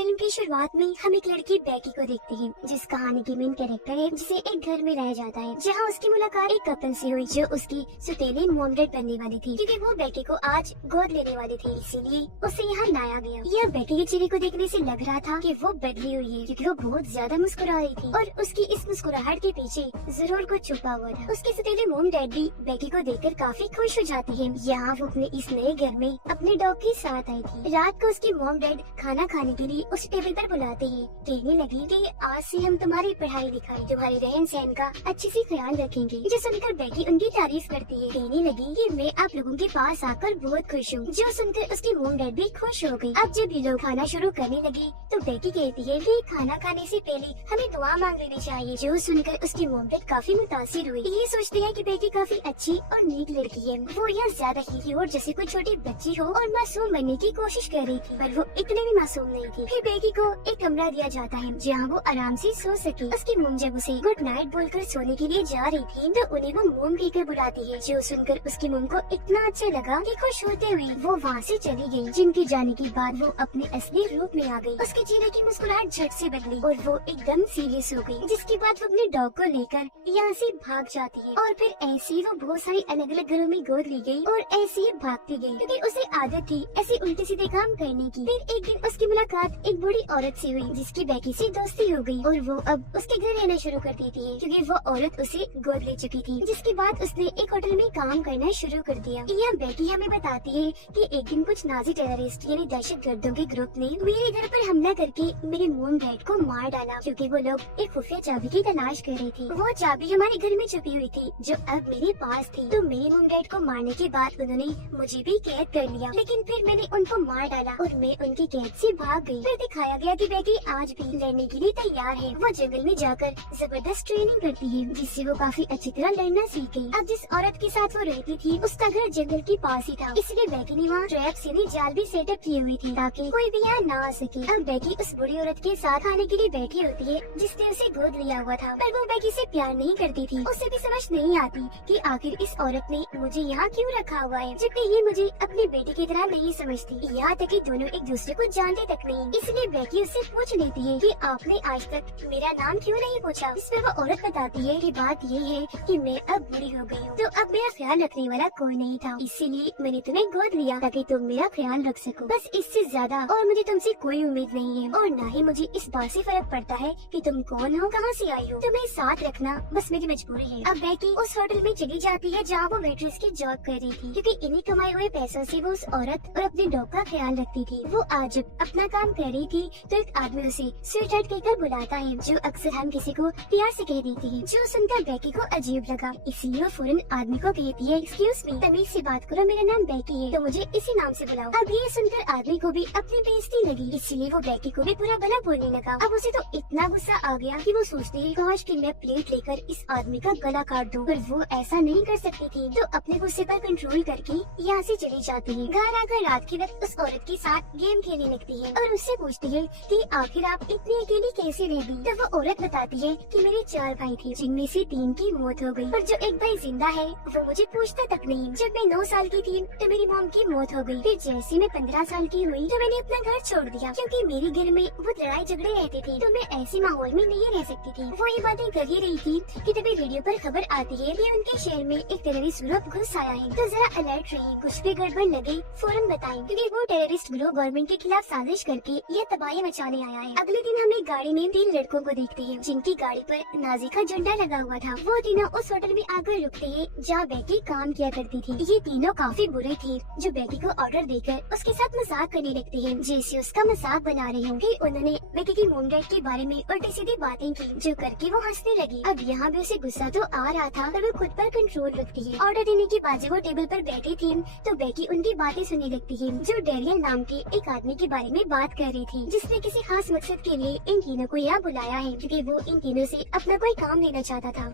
Film की शुरुआत में हम एक लड़की बैकी को देखते हैं, जिस कहानी की मेन कैरेक्टर है, जिसे एक घर में रह जाता है, जहां उसकी मुलाकात एक कपल से हुई जो उसकी सुतेली मॉम डैड बनने वाली थी, क्योंकि वो बैकी को आज गोद लेने वाली थी, इसीलिए उसे यहाँ लाया गया। यह बैकी के चेहरे को देखने से लग रहा था कि वो बदली हुई है, क्योंकि वो बहुत ज्यादा मुस्कुरा रही थी और उसकी इस मुस्कुराहट के पीछे जरूर कुछ छुपा हुआ था। उसके सुतेले मॉम डैड भी बैकी को देखकर काफी खुश हो जाती है। यहाँ वो अपने इस नए घर में अपने डॉग के साथ आई थी। रात को उसकी मॉम डैड खाना खाने के लिए उस टेबल पर बुलाते हैं। कहने लगी कि आज से हम तुम्हारी पढ़ाई लिखाई, तुम्हारे रहन सहन का अच्छे से ख्याल रखेंगे। जो सुनकर बैकी उनकी तारीफ करती है। कहने लगी कि मैं आप लोगों के पास आकर बहुत खुश हूँ। जो सुनकर उसकी मॉम डैड भी खुश हो गई। अब जब ये लोग खाना शुरू करने लगे तो बैकी कहती है कि खाना खाने से पहले हमें दुआ मांग लेनी चाहिए। जो सुनकर उसकी मॉम डैड काफी मुतासिर हुई। ये सोचते हैं कि बैकी काफी अच्छी और नेक लड़की है। वो यहाँ ज्यादा ही क्यूट जैसे कोई छोटी बच्ची हो और मासूम बनने की कोशिश कर रही थी, पर वो इतने भी मासूम नहीं थी। फिर बैकी को एक कमरा दिया जाता है जहाँ वो आराम से सो सके। उसकी मॉम जब उसे गुड नाइट बोलकर सोने के लिए जा रही थी तो उन्हें वो मॉम कहकर बुलाती है। जो सुनकर उसकी मॉम को इतना अच्छा लगा कि खुश होते हुए वो वहाँ से चली गई। जिनके जाने के बाद वो अपने असली रूप में आ गई। उसके चेहरे की मुस्कुराहट झट से बदली और वो एकदम सीरियस हो गई। जिसके बाद वो अपने डॉग को लेकर यहाँ से भाग जाती है और फिर ऐसे ही वो बहुत सारे अलग अलग घरों में गोद ली गई और ऐसे ही भागती गई, क्योंकि उसे आदत थी ऐसे उल्टे सीधे काम करने की। फिर एक दिन उसकी मुलाकात एक बूढ़ी औरत से हुई, जिसकी बैकी से दोस्ती हो गई और वो अब उसके घर रहना शुरू कर देती है, क्योंकि वो औरत उसे गोद ले चुकी थी। जिसके बाद उसने एक होटल में काम करना शुरू कर दिया। यह बैकी हमें बताती है कि एक दिन कुछ नाजी टेररिस्ट यानी दहशत गर्दों के ग्रुप ने मेरे घर पर हमला करके मेरे मॉम डैड को मार डाला, क्योंकि वो लोग एक खुफिया चाबी की तलाश कर रही थी। वो चाबी हमारे घर में छुपी हुई थी जो अब मेरे पास थी। तो मेरे मॉम डैड को मारने के बाद उन्होंने मुझे भी कैद कर लिया, लेकिन फिर मैंने उनको मार डाला और मैं उनकी कैद से भाग गई। फिर दिखाया गया कि बैकी आज भी लड़ने के लिए तैयार है। वो जंगल में जाकर जबरदस्त ट्रेनिंग करती है, जिससे वो काफी अच्छी तरह लड़ना सीख गई। अब जिस औरत के साथ वो रहती थी उसका घर जंगल के पास ही था, इसलिए बैकी ने वहाँ ट्रैप यानी जाल भी सेटअप की हुई थी ताकि कोई भी यहाँ ना आ सके। अब बैकी उस बुरी औरत के साथ आने के लिए बैठी होती है जिसने उसे गोद लिया हुआ था, पर वो बैकी से प्यार नहीं करती थी। उसे भी समझ नहीं आती कि आखिर इस औरत ने मुझे यहाँ क्यों रखा हुआ है, जबकि ये मुझे अपनी बेटी की तरह नहीं समझती। यहाँ तक कि दोनों एक दूसरे को जानते तक नहीं। इसलिए बैकी उससे पूछ लेती है कि आपने आज तक मेरा नाम क्यों नहीं पूछा। इस पर वो औरत बताती है कि बात ये है कि मैं अब बूढ़ी हो गई हूँ, तो अब मेरा ख्याल रखने वाला कोई नहीं था, इसीलिए मैंने तुम्हें गोद लिया ताकि तुम मेरा ख्याल रख सको। बस इससे ज्यादा और मुझे तुमसे कोई उम्मीद नहीं है, और न ही मुझे इस बात से फर्क पड़ता है कि तुम कौन हो, कहाँ से आई हो। तुम्हें साथ रखना बस मेरी मजबूरी है। अब बैकी उस होटल में चली जाती है जहाँ वो वेट्रेस की जॉब कर रही थी, क्योंकि इन्हीं कमाए हुए पैसों से वो उस औरत और अपने डॉग का ख्याल रखती थी। वो आज जब अपना काम कर रही थी तो एक आदमी उसे स्वीटहार्ट कहकर बुलाता है, जो अक्सर हम किसी को प्यार से कह देती है। जो सुनकर बैकी को अजीब लगा, इसलिए वो फौरन आदमी को कहती है, एक्सक्यूज मी, तमीज से बात करो, मेरा नाम बैकी है तो मुझे इसी नाम से बुलाओ। अब ये सुनकर आदमी को भी अपनी बेइज्जती लगी, इसलिए वो बैकी को भी बुरा भला बोलने लगा। अब उसे तो इतना गुस्सा आ गया कि वो सोचती है काश कि मैं प्लेट लेकर इस आदमी का गला काट दूं, पर वो ऐसा नहीं कर सकती थी, तो अपने गुस्से पर कंट्रोल करके यहाँ से चली जाती है। घर आकर रात के वक्त उस औरत के साथ गेम खेलने लगती है और उससे पूछती है कि आखिर आप इतनी अकेली कैसे रह गई। तो वो औरत बताती है कि मेरे 4 भाई थे, जिनमें से 3 की मौत हो गई, पर जो एक भाई जिंदा है वो मुझे पूछता तक नहीं। जब मैं 9 साल की थी तो मेरी मॉम की मौत हो गई। फिर जैसे मैं 15 साल की हुई तो मैंने अपना घर छोड़ दिया, क्योंकि मेरे घर में बहुत लड़ाई झगड़े रहते थे, तो मैं ऐसे माहौल में नहीं रह सकती थी। वो ये बातें कर ही रही थी कि तभी रेडियो पर खबर आती है कि उनके शहर में एक टेररिस्ट ग्रुप घुस आया है, तो जरा अलर्ट रहिए, कुछ भी गड़बड़ लगे फौरन बताएं, क्योंकि वो टेररिस्ट ग्रुप गवर्नमेंट के खिलाफ साजिश करके ये तबाही मचाने आया है। अगले दिन हम एक गाड़ी में 3 लड़कों को देखते हैं, जिनकी गाड़ी पर नाजी का झंडा लगा हुआ था। वो तीनों उस होटल में आकर रुकते हैं जहाँ बैकी काम किया करती थी। ये तीनों काफी बुरे थे, जो बैकी को ऑर्डर देकर उसके साथ मजाक करने लगते हैं, जैसे उसका मजाक बना रहे हों। फिर उन्होंने बैकी की मॉम डैड के बारे में उल्टी सीधी बातें की, जो करके वो हंसने लगी। अब यहाँ भी उसे गुस्सा तो आ रहा था, पर वो खुद पर कंट्रोल रखती है। ऑर्डर देने के बाद जब वो टेबल पर बैठी थी तो बैकी उनकी बातें सुनने लगती है, जो डेरियल नाम के एक आदमी के बारे में बात कर रही थी, जिसने किसी खास मकसद के लिए इन तीनों को यहाँ बुलाया है, क्योंकि वो इन तीनों से अपना कोई काम लेना चाहता था।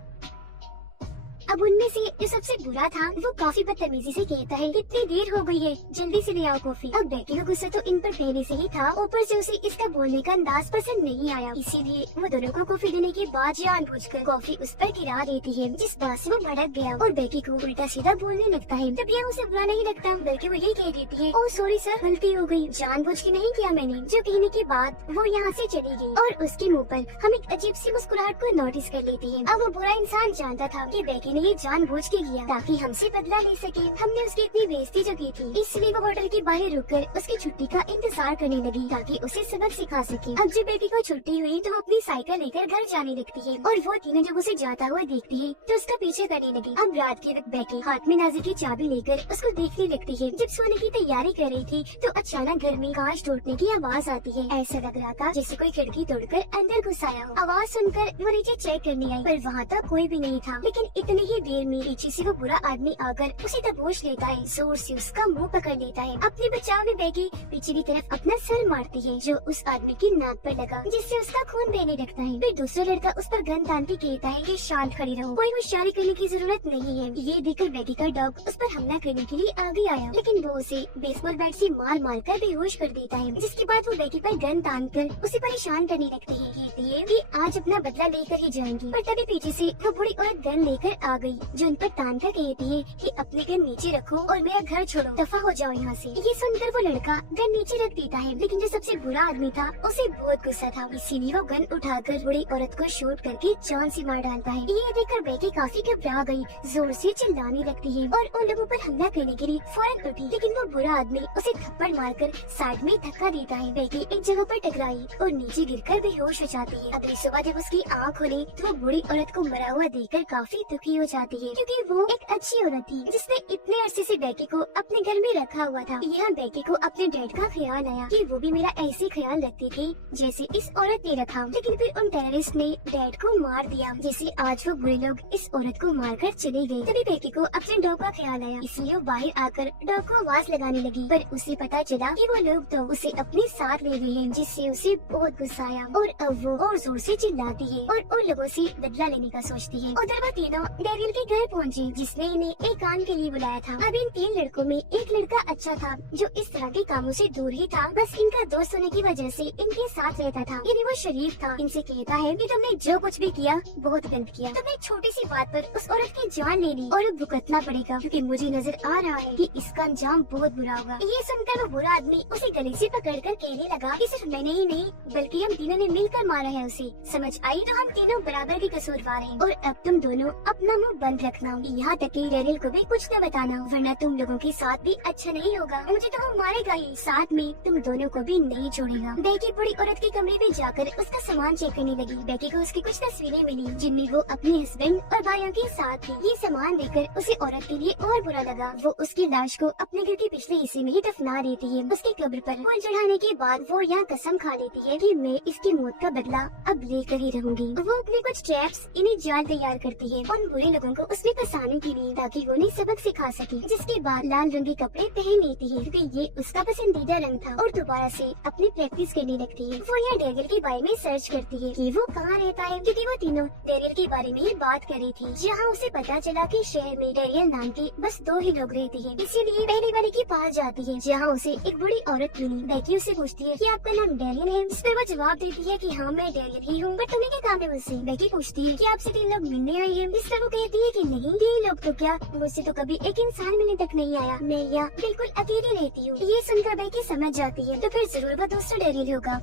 अब उनमें से जो सबसे बुरा था वो काफी बदतमीजी से कहता है, कितनी देर हो गई है, जल्दी से ले आओ कॉफी। अब बेकी का गुस्सा तो इन पर पहले से ही था, ऊपर से उसे इसका बोलने का अंदाज पसंद नहीं आया, इसीलिए वो दोनों को कॉफी देने के बाद जानबूझकर कॉफी उस पर गिरा देती है, जिस बात से वो भड़क गया और बेकी को उल्टा सीधा बोलने लगता है। तब यह उसे बुरा नहीं लगता, बल्कि वो यही कह देती है, ओह सॉरी सर, गलती हो गई, जानबूझ के नहीं किया मैंने। जो कहने के बाद वो यहाँ से चली गई और उसके मुँह पर हम एक अजीब सी मुस्कुराहट को नोटिस कर लेते हैं। अब वो बुरा इंसान जानता था कि बेकी ने ये जानबूझ के किया ताकि हमसे बदला ले सके। हमने उसकी इतनी बेइज्जती जो की थी, इसलिए वो होटल के बाहर रुककर उसकी छुट्टी का इंतजार करने लगी ताकि उसे सबक सिखा सके। अब जब बेकी को छुट्टी हुई तो वो अपनी साइकिल लेकर घर जाने लगती है और वो तीनों जब उसे जाता हुआ देखती है तो उसका पीछे करने लगी। अब रात के वक्त बेकी हाथ में नाजी की चाबी लेकर उसको देखने लगती है। जब सोने की तैयारी कर रही थी तो अचानक घर में कांच टूटने की आवाज आती है। ऐसा लग रहा था जैसे कोई खिड़की तोड़कर अंदर घुस आया हो। आवाज सुनकर वो नीचे चेक करने आई पर वहाँ तक कोई भी नहीं था, लेकिन इतनी ही देर में पीछे से वो बुरा आदमी आकर उसे दबोच लेता है, जोर से उसका मुंह पकड़ लेता है। अपने बचाव में बेकी पीछे की तरफ अपना सर मारती है जो उस आदमी की नाक पर लगा, जिससे उसका खून बहने लगता है। फिर दूसरा लड़का उस पर गन तान के कहता है कि शांत खड़ी रहो, कोई होशियारी करने की जरूरत नहीं है। ये देखकर बेकी का डॉग उस पर हमला करने के लिए आगे आया, लेकिन वो उसे बेसबॉल बैट से मार कर बेहोश कर देता है। जिसके बाद वो बेकी पर गन तान कर उसे परेशान करने लगते हैं, कहती है कि आज अपना बदला लेकर ही जाएंगी। पर तभी पीछे से वो बूढ़ी औरत गन लेकर आ गई जो उन पर तान कर कहती है कि अपने गन नीचे रखो और मेरा घर छोड़ो, दफा हो जाओ यहाँ से। ये सुनकर वो लड़का गन नीचे रख देता है, लेकिन जो सबसे बुरा आदमी था उसे बहुत गुस्सा था, इसीलिए वो गन उठाकर बूढ़ी औरत को शूट करके जान से मार डालता है। ये देखकर बेकी काफी घबरा गई, जोर से चिल्लाने लगती है और उन लोगों पर हमला करने के लिए फौरन उठी, लेकिन वो बुरा आदमी उसे थप्पड़ मारकर साइड में धक्का देता है। बेकी एक जगह पर टकराई और नीचे गिरकर बेहोश हो जाती है। अगली सुबह जब उसकी आँख खुली तो वो बूढ़ी औरत को मरा हुआ देखकर काफी दुखी हो जाती है, क्योंकि वो एक अच्छी औरत थी जिसने इतने अरसे से बेकी को अपने घर में रखा हुआ था। यहाँ बेकी को अपने डैड का ख्याल आया कि वो भी मेरा ऐसे ख्याल रखती थी जैसे इस औरत ने रखा, लेकिन फिर उन टेररिस्ट ने डैड को मार दिया, जिसे आज वो बुरे लोग इस औरत को मारकर चले गए। तभी बेकी को अपने डॉग का ख्याल आया, इसलिए वो बाहर आकर डॉग को आवाज लगाने लगी, पर उसे पता चला कि वो लोग तो उसे अपने साथ ले गए हैं, जिससे उसे बहुत गुस्सा आया और अब वो और जोर से चिल्लाती है और उन लोगों से बदला लेने का सोचती है। उधर वो तीनों डैरियल के घर पहुँचे जिसने इन्हें एक काम के लिए बुलाया था। अब इन 3 लड़कों में एक लड़का अच्छा था जो इस तरह के कामों से दूर ही था, बस इनका दोस्त होने की वजह से इनके साथ रहता था। यानी वो शरीफ था। इनसे कहता है कि तुमने जो कुछ भी किया बहुत गलत किया, तुमने एक छोटी सी बात पर उस औरत की जान ले ली और अब भुगतना पड़ेगा, क्योंकि मुझे नजर आ रहा है कि इसका अंजाम बहुत बुरा होगा। ये सुनकर वो बुरा आदमी उसे गले से पकड़कर कहने लगा कि सिर्फ मैंने ही नहीं बल्कि हम तीनों ने मिलकर मारा है उसे, समझ आई? तो हम तीनों बराबर के कसूरवार हैं और अब तुम दोनों अपना मुंह बंद रखना, यहाँ तक कि डैरियल को भी कुछ न बताना, वरना तुम लोगों के साथ भी अच्छा नहीं होगा। मुझे तो वो मारेगा ही, साथ में तुम दोनों को भी नहीं छोड़ेगा। बेकी बूढ़ी औरत के कमरे में जाकर उसका सामान चेक करने लगी। बेकी को उसकी कुछ तस्वीरें मिली जिनमें वो अपने हस्बैंड और भाइयों के साथ थी। ये सामान देखकर उसे औरत के लिए और बुरा लगा। वो उसकी लाश को अपने घर के पिछले हिस्से में ही दफना देती है। उसकी कब्र पर फूल चढ़ाने के बाद वो यहाँ कसम खा लेती है कि मैं इसकी मौत का बदला अब लेकर ही रहूंगी। वो अपने कुछ ट्रैप्स इन्हें जाल तैयार करती है उन बुरे लोगों को उसमें फंसाने के लिए, ताकि वो उन्हें सबक सिखा सके। जिसके बाद लाल रंग के कपड़े पहन लेती है क्योंकि ये उसका पसंदीदा रंग था और दोबारा से अपनी प्रैक्टिस करने लगती है। वो यहाँ डैरियल के बारे में सर्च करती है कि वो कहाँ रहता है, क्योंकि वो तीनों डैरियल के बारे में ही बात कर रही थी। जहाँ उसे पता चला कि शहर में डैरियल नाम के बस 2 ही लोग रहते हैं, इसीलिए पहले वाले के पास जाती है जहाँ उसे एक बूढ़ी औरत मिली। बेकी उससे पूछती है कि आपका नाम डैरियल है, जिस पर वो जवाब देती है कि हाँ मैं डैरियल ही हूँ, बट तुम्हें क्या काम है मुझसे? बेकी पूछती है कि आपसे 3 लोग मिलने आए हैं, जिस पर वो कहती है कि नहीं 3 लोग तो क्या, मुझसे तो कभी एक इंसान मिलने तक नहीं आया, मैं यहाँ बिल्कुल अकेली रहती हूँ। ये सुनकर बेकी समझ जाती है तो फिर जरूर वो दूसरा डैरियल होगा।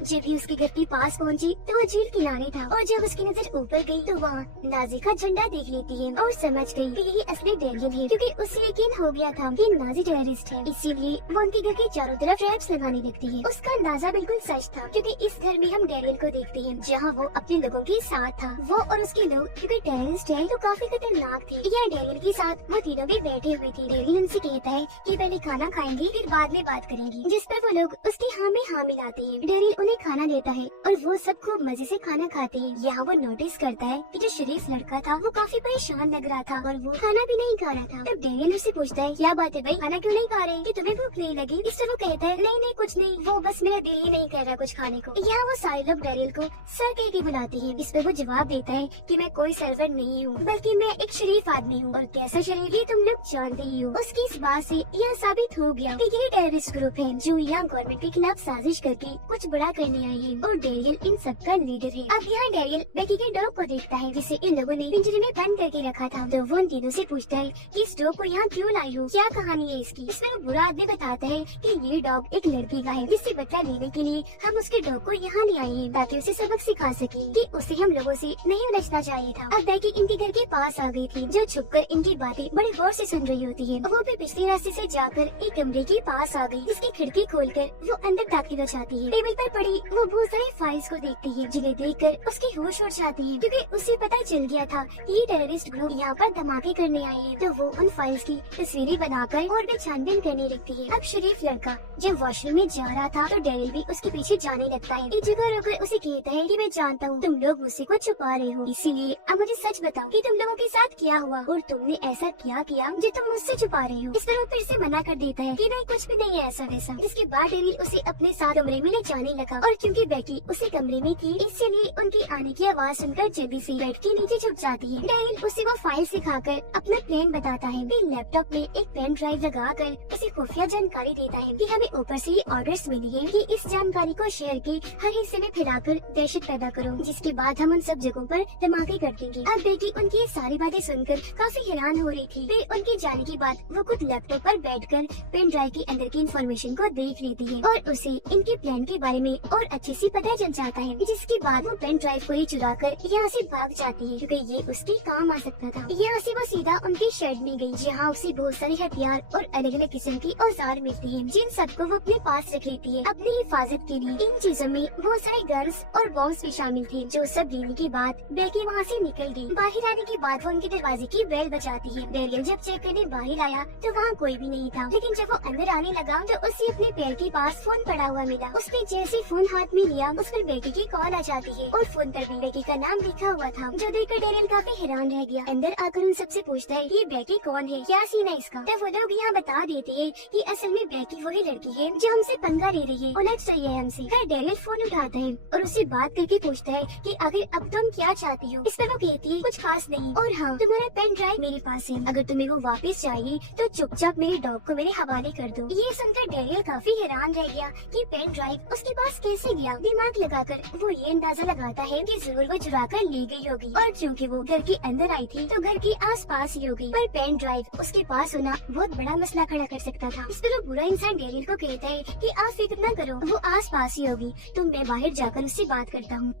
जब भी उसके घर के पास पहुंची तो वो झील किनारे था और जब उसकी नजर ऊपर गई तो वहाँ नाजी का झंडा देख लेती है और समझ गई कि यही असली डैरियल है, क्योंकि उसे यकीन हो गया था कि नाजी टेररिस्ट है। इसीलिए वो उनके घर के चारों तरफ ट्रैप्स लगाने लगती है। उसका अंदाजा बिल्कुल सच था, क्योंकि इस घर में हम डैरियल को देखते हैं जहाँ वो अपने लोगों के साथ था। वो और उसके लोग क्योंकि टेररिस्ट है तो काफी खतरनाक थे। यह डैरियल के साथ वो तीनों भी बैठे हुए थे। डैरियल उनसे कहता है कि पहले खाना खाएंगे फिर बाद में बात करेंगे, जिस पर वो लोग उसकी हाँ में हाँ मिलाते हैं। डैरियल उन्हें खाना देता है और वो सब खूब मजे से खाना खाते हैं। यहाँ वो नोटिस करता है कि जो शरीफ लड़का था वो काफी परेशान लग रहा था और वो खाना भी नहीं खा रहा था। तब डेरियल उससे पूछता है, क्या बात है भाई, खाना क्यों नहीं खा रहे, कि तुम्हें भूख नहीं लगी? इससे वो कहता है, नहीं नहीं कुछ नहीं, वो बस मेरा दिल ही नहीं कर रहा कुछ खाने को। यहाँ वो सारे लोग डेरियल को सर कह के बुलाते हैं। इस पे वो जवाब देता है कि मैं कोई सर्वर नहीं हूँ, बल्कि मैं एक शरीफ आदमी हूँ, और कैसा शरीफ ये तुम लोग जानते ही हो। उसकी इस बात से यह साबित हो गया कि ये टेररिस्ट ग्रुप है जो यहाँ गवर्नमेंट के खिलाफ साजिश करके कुछ बड़ा करने आए हैं, और डेरियल इन सबका लीडर है। अब यहाँ डेरियल बेकी के डॉग को देखता है जिसे इन लोगों ने पिंजरे में बंद करके रखा था। तो वो उन तीनों से पूछता है कि इस डॉग को यहाँ क्यों लाई हो, क्या कहानी है इसकी। इसमें वो बुरा आदमी बताता है कि ये डॉग एक लड़की का है, जिससे बदला लेने के लिए हम उसके डॉग को यहाँ ले आए हैं ताकि उसे सबक सिखा सके कि उसे हम लोगों से नहीं उलझना चाहिए था। अब बेकी इनके घर के पास आ गई थी, जो छुपकर इनकी बातें बड़े गौर से सुन रही होती है। वो भी पिछले रास्ते से जाकर एक कमरे के पास आ गई, जिसकी खिड़की खोलकर वो अंदर दाखिल हो जाती है। टेबल पर पड़ी वो बहुत सारी फाइल्स को देखती है, जिन्हें देखकर उसके होश उड़ जाते हैं, क्योंकि उसे पता चल गया था कि ये टेररिस्ट ग्रुप यहाँ पर धमाके करने आए हैं। तो वो उन फाइल्स की तस्वीरें बनाकर और भी छानबीन करने लगती है। अब शरीफ लड़का जब वॉशरूम में जा रहा था तो डेरियल भी उसके पीछे जाने लगता है। एक जगह रोकर उसे कहता है कि मैं जानता हूँ तुम लोग मुझसे कुछ छुपा रहे हो, इसीलिए अब मुझे सच बताओ कि तुम लोगों के साथ क्या हुआ और तुमने ऐसा क्या किया जो तुम मुझसे छुपा रहे हो। इस पर वो फिर से मना कर देता है कि नहीं कुछ भी नहीं है ऐसा वैसा। इसके बाद डेरियल उसे अपने साथ कमरे में ले जाने लगा, और क्योंकि बेकी उसे कमरे में थी इसलिए उनकी आने की आवाज सुनकर जल्दी से बेड के नीचे छुप जाती है। डेरियल उसे वो फाइल सिखाकर अपना प्लान बताता है। फिर लैपटॉप में एक पेन ड्राइव लगाकर उसे खुफिया जानकारी देता है कि हमें ऊपर से ये ऑर्डर्स मिली है कि इस जानकारी को शेयर के हर हिस्से में फैलाकर दहशत पैदा करो, जिसके बाद हम उन सब जगहों पर धमाके कर देंगे। अब बेटी उनकी ये सारी बातें सुनकर काफी हैरान हो रही थी। फिर उनके जाने के बाद वो खुद लैपटॉप पर बैठकर पेन ड्राइव के अंदर की इन्फॉर्मेशन को देख लेती है और उसे इनके प्लान के बारे में और अच्छे से पता चल जाता है, जिसके बाद वो पेन ड्राइव को ही चुरा कर यहाँ से भाग जाती है, क्योंकि ये उसके काम आ सकता था। यहाँ से वो सीधा उनकी शेड में गई, जहाँ उसे बहुत सारे हथियार और अलग अलग किस्म की औजार मिलती हैं, जिन सबको वो अपने पास रख लेती है अपनी हिफाजत के लिए। इन चीजों में बहुत सारे गन्स और बॉम्ब्स भी शामिल थे। जो सब लेने के बाद बेकी वहाँ से निकल गई। बाहर आने के बाद वो उनके दरवाजे की बेल बजाती है। डेरियल जब चेक करने बाहर आया तो वहाँ कोई भी नहीं था, लेकिन जब वो अंदर आने लगा तो उसे अपने पैर के पास फोन पड़ा हुआ मिला। उसने जैसे फोन हाथ में लिया उस पर बेकी की कॉल आ जाती है और फोन पर भी बेकी का नाम लिखा हुआ था, जो देखकर डेरियल काफी हैरान रह गया। अंदर आकर उन सबसे पूछता है कि बेकी कौन है, क्या सीन है इसका। तब वो लोग यहाँ बता देते हैं कि असल में बेकी वही लड़की है जो हमसे पंगा ले रही है, उलझ रही है हमसे। फिर डेरियल फोन उठाता है और उससे बात करके पूछता है कि आखिर अब तुम क्या चाहती हो। इस पर वो कहती है कुछ खास नहीं, और हाँ तुम्हारा पेन ड्राइव मेरे पास है, अगर तुम्हें वो वापस चाहिए तो चुपचाप मेरे डॉग को मेरे हवाले कर दो। ये सुनकर डेरियल काफी हैरान रह गया कि पेन ड्राइव उसके पास कैसे गया। दिमाग लगाकर वो ये अंदाजा लगाता है कि जरूर वो चुरा कर ले गई होगी, और क्योंकि वो घर के अंदर आई थी तो घर के आसपास ही होगी। पर पेन ड्राइव उसके पास होना बहुत बड़ा मसला खड़ा कर सकता था। इस पर वो बुरा इंसान डेरियल को कहता है कि आप फिक्र न करो, वो आस पास ही होगी, तो मैं बाहर जाकर उससे बात करता हूँ।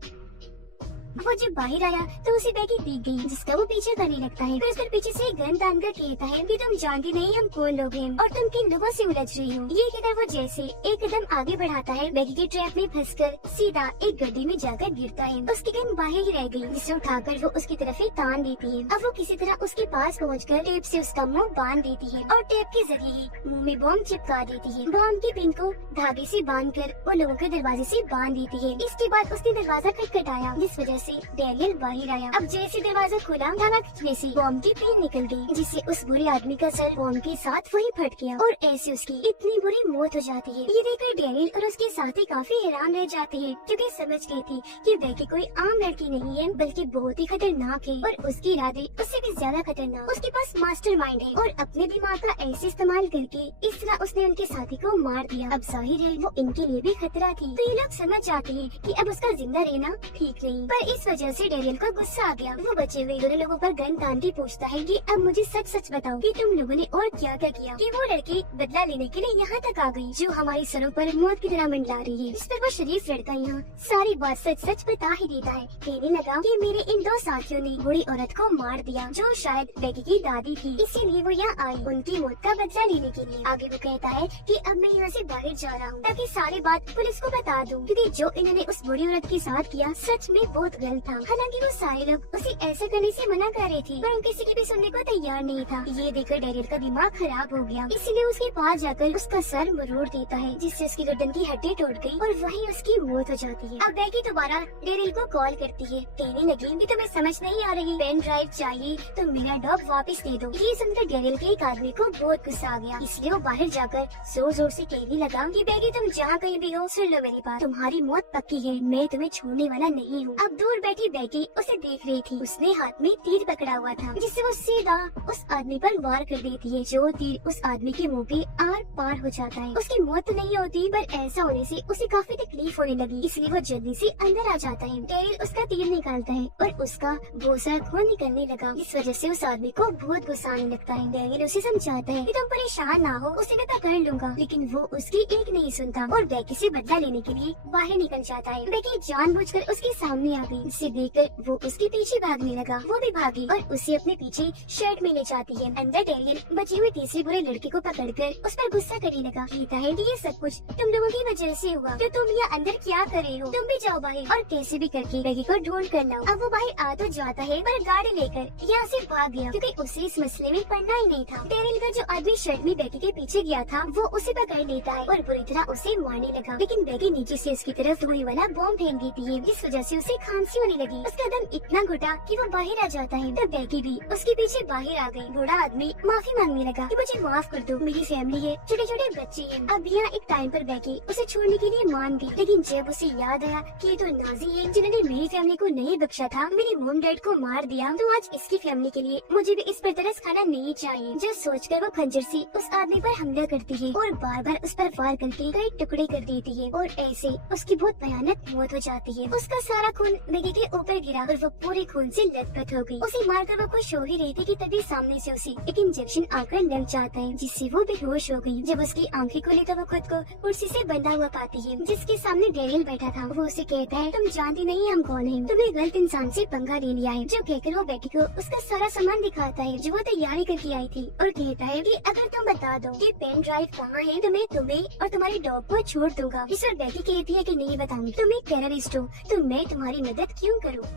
वो जब बाहर आया तो उसे बेकी दिख गई, जिसका वो पीछे करने लगता है। फिर उसके पीछे से गन तान कर कहता है कि तुम जानती नहीं हम कौन लोग हैं और तुम किन लोगों से उलझ रही हो। ये कहकर वो जैसे एक कदम आगे बढ़ाता है, बेकी के ट्रैप में फंसकर सीधा एक गड्ढे में जाकर गिरता है। उसकी गन बाहर ही रह गई, जिसे उठाकर वो उसकी तरफ ही तान देती है। अब वो किसी तरह उसके पास पहुंचकर टेप से उसका मुंह बांध देती है और टेप के जरिए ही मुंह में बॉम्ब चिपका देती है। बॉम्ब की पिन को धागे से बांधकर वो लोगों के दरवाजे से बांध देती है। इसके बाद उसने दरवाजा खटखटाया, जिस वजह से डेरियल बाहर आया। अब जैसे दरवाजा खुला, धागा खींचने से बॉम्ब की पिन निकल गई, जिससे उस बुरे आदमी का सर बॉम्ब के साथ वहीं फट गया और ऐसे उसकी इतनी बुरी मौत हो जाती है। ये देखकर डेरियल और उसके साथी काफी हैरान रह जाते हैं, क्योंकि समझ गई थी कि बेकी कोई आम लड़की नहीं है, बल्कि बहुत ही खतरनाक है और उसके इरादे उससे भी ज्यादा खतरनाक। उसके पास मास्टरमाइंड है और अपने दिमाग का ऐसे इस्तेमाल करके इस तरह उसने उनके साथी को मार दिया। अब जाहिर है वो इनके लिए भी खतरा थी, तो ये लोग समझ जाते हैं कि अब उसका जिंदा रहना ठीक नहीं। पर इस वजह से डेरियल को गुस्सा आ गया। वो बचे हुए दोनों लोगों पर गन तान के पूछता है कि अब मुझे सच सच बताओ कि तुम लोगों ने और क्या क्या किया कि वो लड़की बदला लेने के लिए यहाँ तक आ गई, जो हमारे सरों पर मौत की तरह मंडला रही है। इस पर वो शरीफ लड़का यहाँ सारी बात सच सच बता ही देता है। कहने लगा कि मेरे इन दो साथियों ने बूढ़ी औरत को मार दिया, जो शायद बेकी की दादी थी, इसीलिए वो यहाँ आई उनकी मौत का बदला लेने के लिए। आगे वो कहता है कि अब मैं यहाँ से बाहर जा रहा हूँ ताकि सारी बात पुलिस को बता दूँ, क्योंकि जो इन्होंने उस बूढ़ी औरत के साथ किया सच में बहुत गलत था। हालांकि वो सारे लोग उसे ऐसा करने से मना कर रहे थे, पर वो किसी की भी सुनने को तैयार नहीं था। ये देखकर डैरियल का दिमाग खराब हो गया, इसीलिए उसके पास जाकर उसका सर मरोड़ देता है, जिससे उसकी गर्दन की हड्डी टूट गई और वहीं उसकी मौत हो जाती है। अब बैगी दोबारा डैरियल को कॉल करती है, कहने लगी कि तुम्हें समझ नहीं आ रही, पेन ड्राइव चाहिए तो मेरा डॉग वापस दे दो। ये सुनकर डैरियल के एक आदमी को बहुत गुस्सा आ गया, इसलिए वो बाहर जाकर जोर जोर से कहने लगा कि बैगी तुम जहाँ कहीं भी हो सुन लो मेरी बात, तुम्हारी मौत पक्की है, मैं तुम्हें छोड़ने वाला नहीं हूँ। अब दूर बैठी बैगी उसे देख रही थी, उसने हाथ में तीर पकड़ा हुआ था, जिससे वो सीधा उस आदमी पर वार कर देती है, जो तीर उस आदमी के मुंह पे आर पार हो जाता है। उसकी मौत तो नहीं होती, पर ऐसा होने से उसे काफी तकलीफ होने लगी, इसलिए वो जल्दी से अंदर आ जाता है। डैरियल उसका तीर निकालता है और उसका बहुत सारा खून निकलने लगा, इस वजह से उस आदमी को बहुत गुस्सा आने लगता है। डैरियल उसे समझाता है कि तुम परेशान ना हो, उसे मैं पकड़ लूंगा, लेकिन वो उसकी एक नहीं सुनता और बैगी से बदला लेने के लिए बाहर निकल जाता है। बैगी जानबूझकर उसके सामने आ गई, उसे देखकर वो उसके पीछे भागने लगा, वो भी भागी और उसे अपने पीछे शर्ट में ले जाती है। अंदर डैरियल बचे हुए तीसरे बुरे लड़के को पकड़कर उस पर गुस्सा करने लगा, कहता है कि ये सब कुछ तुम लोगों की वजह से हुआ, तो तुम यहाँ अंदर क्या कर रहे हो, तुम भी जाओ बाहर और कैसे भी करके बैगी को ढूंढ कर लाओ। अब वो बाहर आ तो जाता है, पर गाड़ी लेकर यहाँ से भाग गया, क्योंकि उसे इस मसले में पड़ना ही नहीं था। डैरियल का जो आदमी शर्ट में बैगी के पीछे गया था, वो उसे पकड़ लेता है और बुरी तरह उसे मारने लगा, लेकिन बैगी नीचे से उसकी तरफ धुएं वाला बॉम्ब फेंक देती है, जिस वजह से उसे खांसी होने लगी। उसका दम इतना घुटा कि वो बाहर आ जाता है, तब बैगी भी उसके पीछे बाहर आ गई। बूढ़ा आदमी माफी मांगने लगा कि मुझे माफ कर दो, मेरी फैमिली है, छोटे छोटे बच्चे हैं। अब यहाँ एक टाइम पर बैगी उसे छोड़ने के लिए मान गई, लेकिन जब उसे याद आया कि ये तो नाजी है जिन्होंने मेरी फैमिली को नहीं बख्शा था, मेरे मॉम डैड को मार दिया, तो आज इसकी फैमिली के लिए मुझे भी इस पर तरस खाना नहीं चाहिए। जो सोचकर वो खंजर से उस आदमी पर हमला करती है और बार बार उस पर वार करके कई टुकड़े कर देती है और ऐसे उसकी बहुत भयानक मौत हो जाती है। उसका सारा खून बैगी के ऊपर गिरा और वो पूरे खून से लथपथ हो गई। उसे मारकर वो खुश हो ही रही थी कि तभी सामने से उसे एक इंजेक्शन आकर लग जाता है, जिससे वो बेहोश हो गई। जब उसकी आंखें खुली तो वो खुद को कुर्सी से बंधा हुआ पाती है, जिसके सामने डैरियल बैठा था। वो उसे कहता है तुम जानती नहीं हम कौन हैं, तुमने गलत इंसान से पंगा ले लिया है। जो कहकर वो बैगी को उसका सारा सामान दिखाता है जो वो तैयारी करके आई थी और कहता है कि अगर तुम बता दो कि पेन ड्राइव कहाँ है तो मैं तुम्हें और तुम्हारे डॉग को छोड़ दूंगा। इस पर बैगी कहती है कि नहीं बताऊंगी, तुम एक टेररिस्ट हो तो मैं तुम्हारी मदद क्यों करूँ।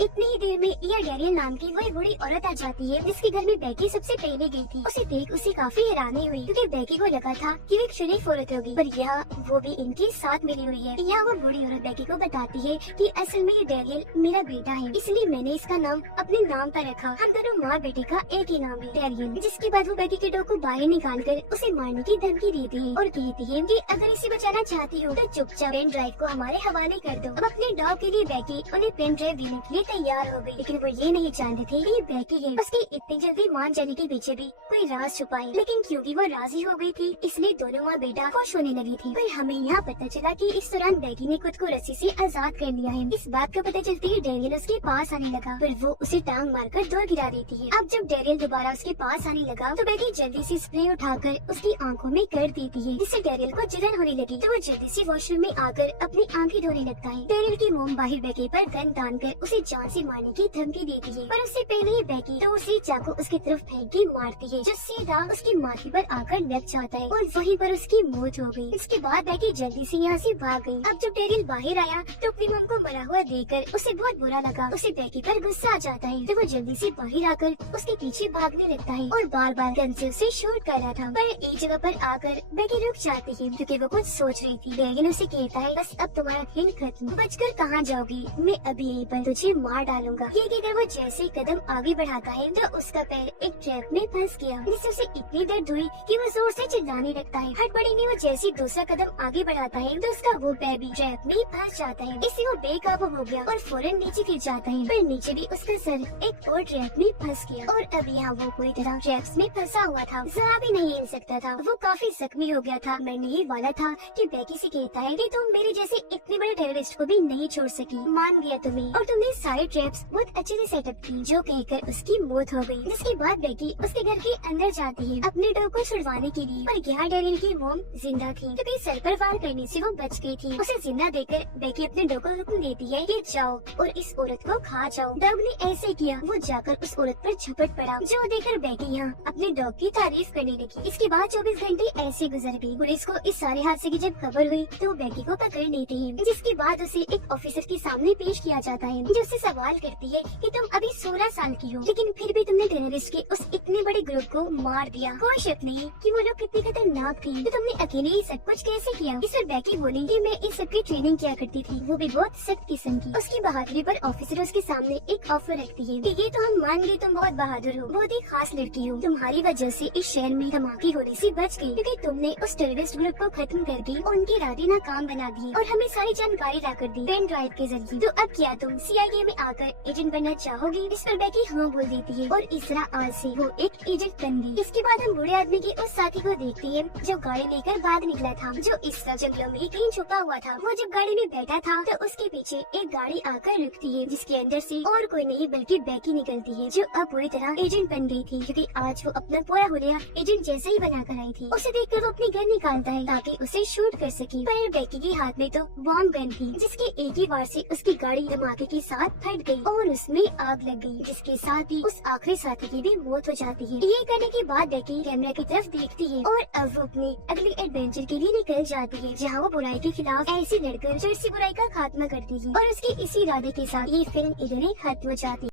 इतनी ही देर में यह डैरियल नाम की वही बूढ़ी औरत आ जाती है, जिसके घर में बैगी सबसे पहले गई थी। उसे देख उसे काफी हैरानी हुई, क्योंकि बैगी को लगा था कि वो एक शरीफ औरत होगी, पर यह वो भी इनके साथ मिली हुई है। यहाँ वो बूढ़ी औरत बैगी को बताती है कि असल में ये डैरियल मेरा बेटा है, इसलिए मैंने इसका नाम अपने नाम पर रखा। हम दोनों माँ बेटे का एक ही नाम है, डैरियल। जिसके बाद वो बैगी के डॉग को बाहर निकाल कर उसे मारने की धमकी देती है और कहती है कि अगर इसे बचाना चाहती हो तो चुपचाप पेन ड्राइव को हमारे हवाले कर दो। अब अपने डॉग के लिए बैगी उन्हें पेन ड्राइव देने के लिए तैयार हो गई, लेकिन वो ये नहीं जानते थे कि ये बैगी है। उसके इतनी जल्दी मान जाने के पीछे भी कोई राज छुपा है, लेकिन क्योंकि वो राजी हो गई थी इसलिए दोनों माँ बेटा खुश होने लगी थी। पर हमें यहाँ पता चला कि इस दौरान बैगी ने खुद को रस्सी से आजाद कर लिया है। इस बात का पता चलते ही डैरियल उसके पास आने लगा, पर वो उसे टांग मारकर दूर गिरा देती है। अब जब डैरियल दोबारा उसके पास आने लगा तो बैगी जल्दी से स्प्रे उठाकर उसकी आंखों में कर देती है, जिससे डैरियल को जलन होने लगी। तो वो जल्दी से वॉशरूम में आकर अपनी आंखें धोने लगता है। डैरियल की मोम बाहर बैगी पर गन तान कर उसे जान से मारने की धमकी देती है, पर उससे पहले ही बैगी तो उसे चाकू उसकी तरफ फेंक के मारती है, जो सीधा उसकी माथे पर आकर लग जाता है और वहीं पर उसकी मौत हो गई। इसके बाद बैगी जल्दी से यहाँ से भाग गई। अब जब डैरियल बाहर आया तो अपनी मम को मरा हुआ देखकर उसे बहुत बुरा लगा। उसे बैगी पर गुस्सा आ जाता है, तो वो जल्दी से बाहर आकर उसके पीछे भागने लगता है और बार बार गन से उसे शूट कर रहा था। पर एक जगह पर आकर बैगी रुक जाती है, क्योंकि वो कुछ सोच रही थी। डैरियल उसे कहता है बस अब तुम्हारा खेल खत्म, बचकर कहाँ जाओगी, मैं अभी यहीं पर तुझे मार डालूंगा। ये कहकर वो जैसे कदम आगे बढ़ाता है तो उसका पैर एक ट्रैप में फंस गया, जिससे उसे इतनी दर्द हुई कि वो जोर से चिल्लाने लगता है। हड़बड़ी में वो जैसे दूसरा कदम आगे बढ़ाता है तो उसका वो पैर भी ट्रैप में फंस जाता है। इससे वो बेकाबू हो गया और फौरन नीचे गिर जाता है, पर नीचे भी उसका सर एक और ट्रैप में फंस गया और अब यहाँ वो पूरी तरह ट्रैप्स में फंसा हुआ था, जरा भी नहीं हिल सकता था। वो काफी जख्मी हो गया था। मरने ही वाला था कि बैगी से कहता है कि तुम मेरे जैसे इतने बड़े टेररिस्ट को भी नहीं छोड़ सकी, मान गया तुम्हें और तुमने सारे ट्रैप्स बहुत अच्छे से सेटअप की, जो कहकर उसकी मौत हो गई। जिसके बाद बेकी उसके घर के अंदर जाती है अपने डॉग को छुड़वाने के लिए, और यहाँ डैरिल की मॉम जिंदा थी क्योंकि सर पर वार करने से वो बच गई थी। उसे जिंदा देखकर बेकी अपने डॉग को हुक्म देती है कि जाओ और इस औरत को खा जाओ। डॉग ने ऐसे किया, वो जाकर उस औरत पर झपट पड़ा, जो देखकर बेकी यहाँ अपने डॉग की तारीफ करने लगी। इसके बाद 24 घंटे ऐसे गुजर गए। पुलिस को इस सारे हादसे की जब खबर हुई तो बेकी को पकड़ लेते हैं, जिसके बाद उसे एक ऑफिसर के सामने पेश किया जाता है, जो उससे सवाल करती है कि तुम अभी 16 साल की हो, लेकिन फिर भी तुमने टेररिस्ट के उस इतने बड़े ग्रुप को मार दिया। कोई शक नहीं कि वो लोग कितने खतरनाक थे, तो तुमने अकेले ही सब कुछ कैसे किया? इस पर बेकी बोली कि मैं इस सब की ट्रेनिंग किया करती थी, वो भी बहुत सख्त किस्म की। उसकी बहादुरी पर ऑफिसर उसके सामने एक ऑफर रखती है कि ये तो हम मान गए तुम बहुत बहादुर हो, बहुत ही खास लड़की हो, तुम्हारी वजह से इस शहर में धमाके होने से बच गई, क्योंकि तुमने उस टेररिस्ट ग्रुप को खत्म करके उनके इरादे नाकाम बना दिए और हमें सारी जानकारी ला कर दी पेन ड्राइव के जरिए। तो अब क्या तुम CIA में आकर एजेंट बनना चाहोगी? इस पर बेकी हाँ बोल देती है और इस तरह आज से वो एक एजेंट बन गई। इसके बाद हम बूढ़े आदमी के उस साथी को देखते हैं जो गाड़ी लेकर भाग निकला था, जो इस तरह जंगलों में कहीं छुपा हुआ था। वो जब गाड़ी में बैठा था तो उसके पीछे एक गाड़ी आकर रुकती है, जिसके अंदर से और कोई नहीं बल्कि बेकी निकलती है, जो अब पूरी तरह एजेंट बन गई थी, क्योंकि आज वो अपना पूरा हुलिया एजेंट जैसे ही बना कर आई थी। उसे देखकर वो अपनी गन निकालता है ताकि उसे शूट कर सके, पर बेकी के हाथ में तो बॉम्ब गन थी, जिसके एक ही वार से उसकी गाड़ी धमाके के साथ फट गई और उसमें आग लग गई, जिसके साथ ही उस आखिरी साथी की भी मौत हो जाती है। ये करने के बाद बेकी कैमरा की तरफ देखती है और अब वो अपने अगले एडवेंचर के लिए निकल जाती है, जहाँ वो बुराई के खिलाफ ऐसे लड़कर जो इसी बुराई का खात्मा करती है। और उसके इसी इरादे के साथ ये फिल्म इधर ही खत्म हो जाती है।